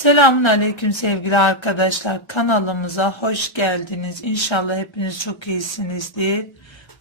Selamun Aleyküm sevgili arkadaşlar. Kanalımıza hoş geldiniz. İnşallah hepiniz çok iyisinizdir.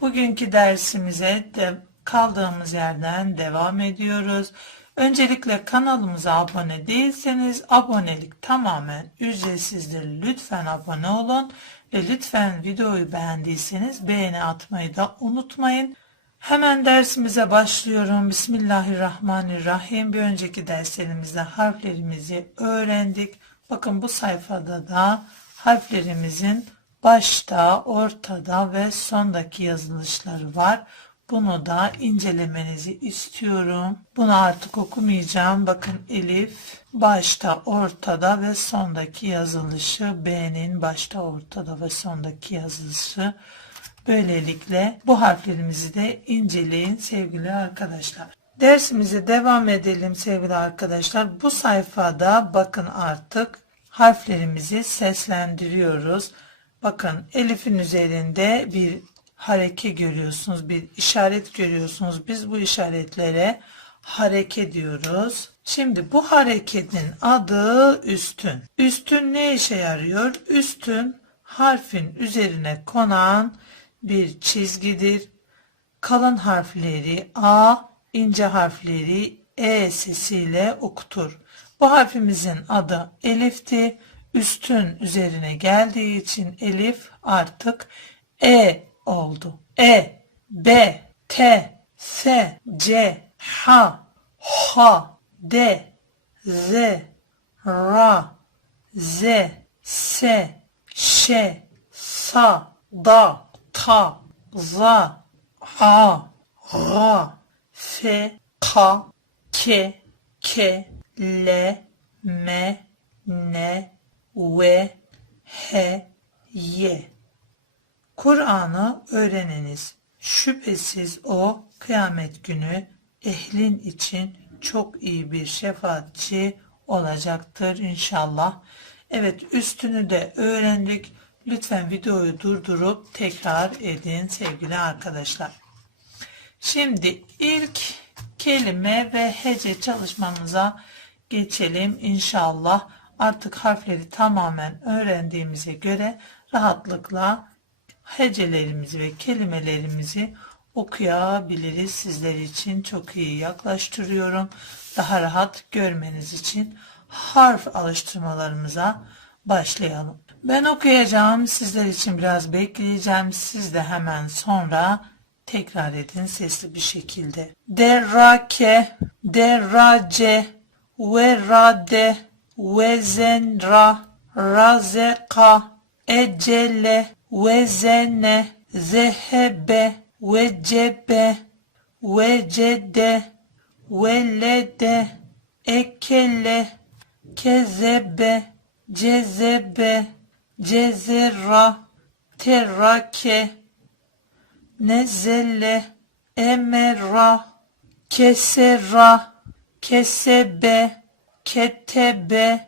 Bugünkü dersimize de kaldığımız yerden devam ediyoruz. Öncelikle kanalımıza abone değilseniz abonelik tamamen ücretsizdir. Lütfen abone olun ve lütfen videoyu beğendiyseniz beğeni atmayı da unutmayın. Hemen dersimize başlıyorum. Bismillahirrahmanirrahim. Bir önceki derslerimizde harflerimizi öğrendik. Bakın bu sayfada da harflerimizin başta, ortada ve sondaki yazılışları var. Bunu da incelemenizi istiyorum. Bunu artık okumayacağım. Bakın Elif başta, ortada ve sondaki yazılışı. B'nin başta, ortada ve sondaki yazılışı. Böylelikle bu harflerimizi de inceleyin sevgili arkadaşlar. Dersimize devam edelim sevgili arkadaşlar. Bu sayfada bakın artık harflerimizi seslendiriyoruz. Bakın Elif'in üzerinde bir hareke görüyorsunuz, bir işaret görüyorsunuz. Biz bu işaretlere hareke diyoruz. Şimdi bu hareketin adı üstün. Üstün ne işe yarıyor? Üstün harfin üzerine konan bir çizgidir. Kalın harfleri A, ince harfleri E sesiyle okutur. Bu harfimizin adı Elif'ti. Üstün üzerine geldiği için Elif artık E oldu. E, B, T, S, C, H, H, D, Z, R, Z, S, Ş, Sa, Da, Ta, Za, A, Ra, F, K, K, K, L, M, N, V, H, Y. Kur'an'ı öğreniniz. Şüphesiz o kıyamet günü ehlin için çok iyi bir şefaatçi olacaktır inşallah. Evet üstünü de öğrendik. Lütfen videoyu durdurup tekrar edin sevgili arkadaşlar. Şimdi ilk kelime ve hece çalışmamıza geçelim inşallah. Artık harfleri tamamen öğrendiğimize göre rahatlıkla hecelerimizi ve kelimelerimizi okuyabiliriz. Sizler için çok iyi yaklaştırıyorum. Daha rahat görmeniz için harf alıştırmalarımıza başlayalım. Ben okuyacağım. Sizler için biraz bekleyeceğim. Siz de hemen sonra tekrar edin sesli bir şekilde. Derrake, derrace, verade, vezenra, razeka, ecele, vezene, zehebe, vecebe, vecede, velede, ekele, kezebe, cezebe, cezerra, terrake, nezelle, emerra, kesera, kesebe, ketebe,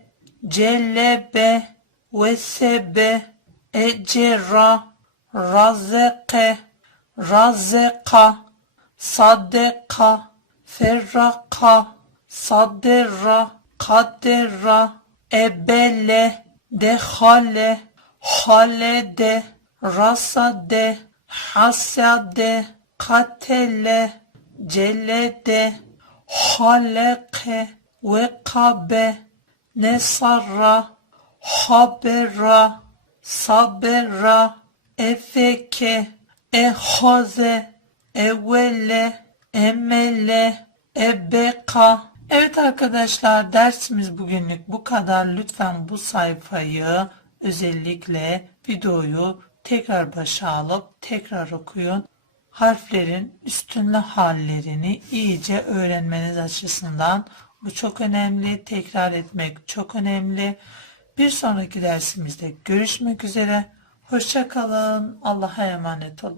cellebe, vesebe, ecera, razeke, razeka, sadeka, ferraka, sadera, kadera, ebele, dehale, halede, rasade, hasade, katele, celede, haleke, vekabe, nesarra, habera, sabera, efeke, ehaze, evvele, emele, ebeka. Evet arkadaşlar dersimiz bugünlük bu kadar. Lütfen bu sayfayı özellikle videoyu tekrar başa alıp tekrar okuyun. Harflerin üstünlü hallerini iyice öğrenmeniz açısından bu çok önemli. Tekrar etmek çok önemli. Bir sonraki dersimizde görüşmek üzere. Hoşçakalın. Allah'a emanet olun.